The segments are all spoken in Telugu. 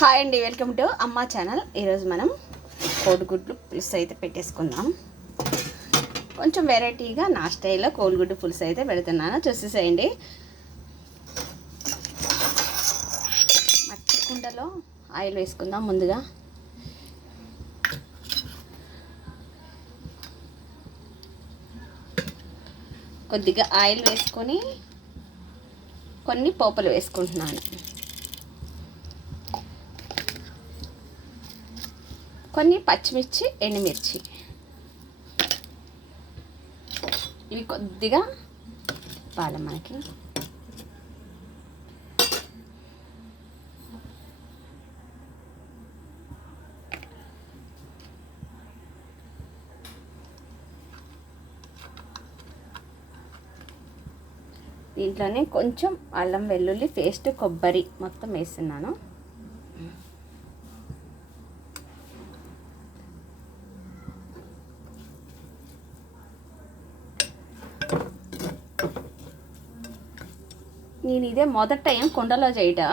హాయ్ అండి వెల్కమ్ టు అమ్మ ఛానల్. ఈరోజు మనం కోడిగుడ్లు పులుసు అయితే పెట్టేసుకుందాం. కొంచెం వెరైటీగా నా స్టైల్లో కోడిగుడ్డు పులుసు అయితే పెడుతున్నాను. చూసేసేయండి. మట్టి కుండలో ఆయిల్ వేసుకుందాం ముందుగా. కొద్దిగా ఆయిల్ వేసుకొని కొన్ని పోపలు వేసుకుంటున్నాను. కొన్ని పచ్చిమిర్చి ఎండుమిర్చి. ఇవి కొద్దిగా పాల మనకి. దీంట్లోనే కొంచెం అల్లం వెల్లుల్లి పేస్ట్ కొబ్బరి మొత్తం వేస్తున్నాను. నేను ఇదే మొదటి టైం కుండలో చేయటం?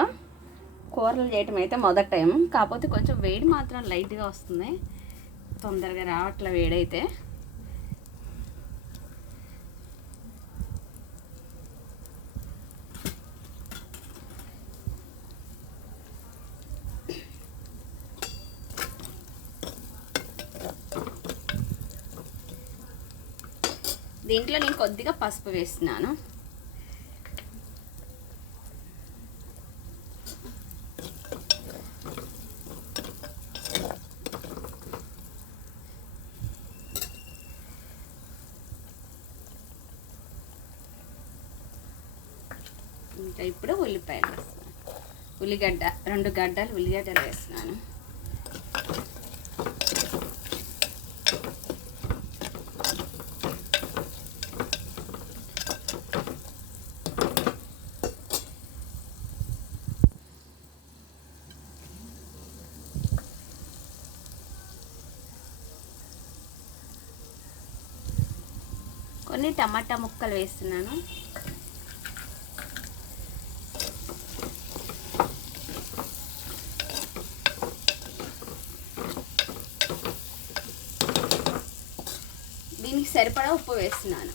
కూరలు చేయటం అయితే మొదటి టైం. కాకపోతే కొంచెం వేడి మాత్రం లైట్గా వస్తుంది. తొందరగా రావట్లే వేడైతే. దీంట్లో నేను కొద్దిగా పసుపు వేస్తున్నాను. ఇంకా ఇప్పుడు ఉల్లిపాయలు వేస్తున్నాను. ఉల్లిగడ్డ రెండు గడ్డలు ఉల్లిగడ్డలు వేస్తున్నాను. కొన్ని టమాటా ముక్కలు వేస్తున్నాను. దీనికి సరిపడా ఉప్పు వేస్తున్నాను.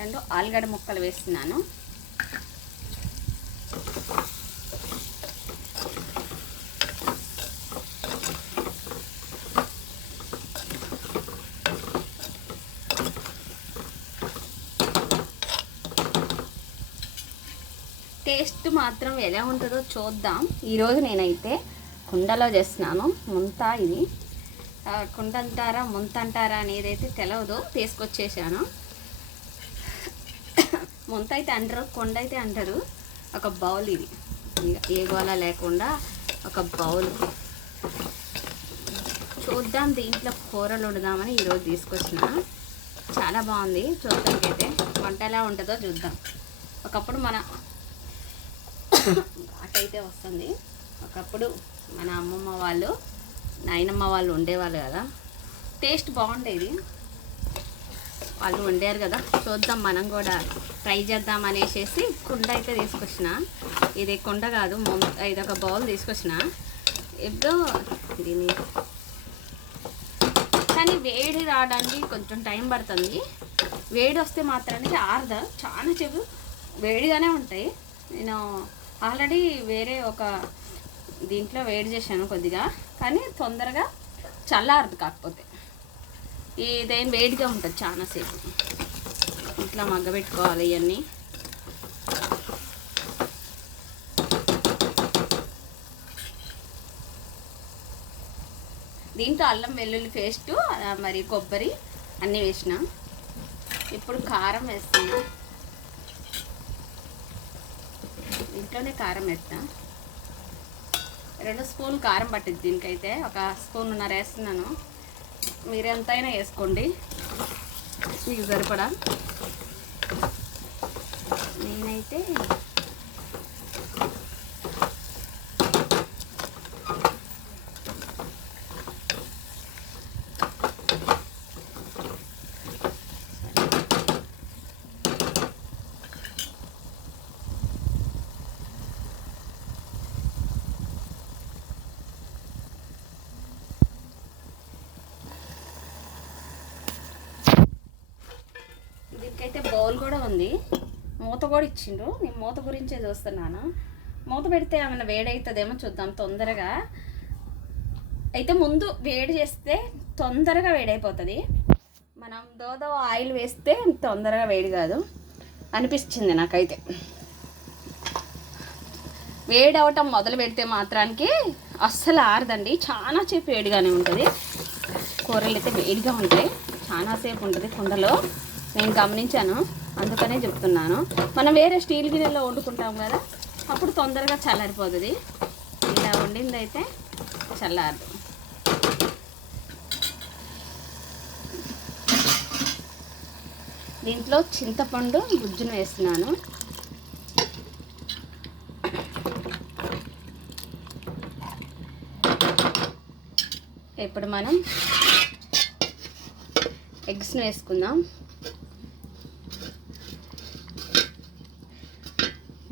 రెండు ఆలుగడ్డ ముక్కలు వేస్తున్నాను. టేస్ట్ మాత్రం ఎలా ఉంటుందో చూద్దాం. ఈరోజు నేనైతే కుండలో చేస్తున్నాను. ముంత ఇది. కుండ అంటారా ముంత అంటారా అనేది అయితే తెలియదు తీసుకొచ్చేసాను. ముంత అయితే అంటారు కొండ అయితే అంటారు. ఒక బౌల్ ఇది. ఏ గోళ లేకుండా ఒక బౌల్. చూద్దాం దీంట్లో కూరలు వండుదామని ఈరోజు తీసుకొచ్చిన. చాలా బాగుంది చూడటానికైతే. వంట ఎలా ఉంటుందో చూద్దాం. ఒకప్పుడు మన అటైతే వస్తుంది. ఒకప్పుడు మన అమ్మమ్మ వాళ్ళు నాయనమ్మ వాళ్ళు ఉండేవాళ్ళు కదా. టేస్ట్ బాగుండేది. వాళ్ళు వండారు కదా చూద్దాం మనం కూడా ట్రై చేద్దాం అనేసి కుండ అయితే తీసుకొచ్చిన. ఇది కుండ కాదు మొం- ఇది ఒక బౌల్ తీసుకొచ్చిన. ఎప్పుడో దీని కానీ వేడి రావడానికి కొంచెం టైం పడుతుంది. వేడి వస్తే మాత్రానికి ఆరద చాలా చెవు వేడిగానే ఉంటాయి. నేను ఆల్రెడీ వేరే ఒక దీంట్లో వేడి చేశాను కొద్దిగా. కానీ తొందరగా చల్లారదు కాకపోతే. ఇదేం వేడిగా ఉంటుంది చాలాసేపు ఇట్లా మగ్గబెట్టుకోవాలి ఇవన్నీ. దీంట్లో అల్లం వెల్లుల్లి పేస్టు మరి కొబ్బరి అన్నీ వేసిన. ఇప్పుడు కారం వేస్తున్నా. ఇంట్లోనే కారం వేస్తా. రెండు స్పూన్ కారం పట్టింది దీనికైతే. ఒక స్పూన్ ఉన్నారు వేస్తున్నాను. మీరు ఎంతైనా వేసుకోండి. మీకు సరిపడా. నేనైతే అయితే బౌల్ కూడా ఉంది. మూత కూడా ఇచ్చిండ్రు. నేను మూత గురించే చూస్తున్నాను. మూత పెడితే ఏమైనా వేడవుతుందేమో చూద్దాం తొందరగా. అయితే ముందు వేడి చేస్తే తొందరగా వేడైపోతుంది. మనం దోదో ఆయిల్ వేస్తే తొందరగా వేడి కాదు. అనిపించింది నాకైతే. వేడి అవటం మొదలు పెడితే మాత్రానికి అస్సలు ఆరదండి. చాలా సేపు వేడిగానే ఉంటుంది. కూరలు అయితే వేడిగా ఉంటాయి. చాలాసేపు ఉంటుంది కుండలో. నేను గమనించాను. అందుకనే చెప్తున్నాను. మనం వేరే స్టీల్ గిన్నెలో వండుకుంటాం కదా అప్పుడు తొందరగా చల్లారిపోతుంది. ఇలా వండిందైతే చల్లారు చల్లారదు. దీంట్లో చింతపండు గుజ్జును వేస్తున్నాను. ఇప్పుడు మనం ఎగ్స్ని వేసుకుందాం.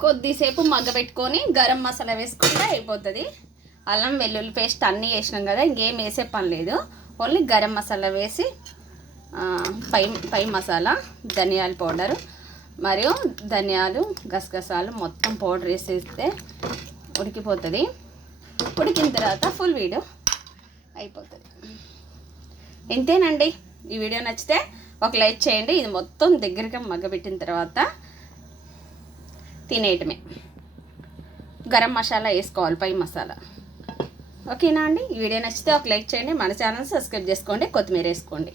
కొద్దిసేపు మగ్గబెట్టుకొని గరం మసాలా వేసుకుంటే అయిపోతుంది. అల్లం వెల్లుల్లి పేస్ట్ అన్నీ వేసినాం కదా ఇంకేం వేసే పని లేదు. ఓన్లీ గరం మసాలా వేసి పై పై మసాలా ధనియాల పౌడర్ మరియు ధనియాలు గసగసాలు మొత్తం పౌడర్ వేసేస్తే ఉడికిపోతుంది. ఉడికిన తర్వాత ఫుల్ వీడియో అయిపోతుంది. ఇంతేనండి. ఈ వీడియో నచ్చితే ఒక లైక్ చేయండి. ఇది మొత్తం దగ్గరగా మగ్గబెట్టిన తర్వాత తినేయటమే. గరం మసాలా వేసుకోవాలి పై మసాలా. ఓకేనా అండి? ఈ వీడియో నచ్చితే ఒక లైక్ చేయండి మన ఛానల్ సబ్స్క్రైబ్ చేసుకోండి కొత్తిమీర వేసుకోండి.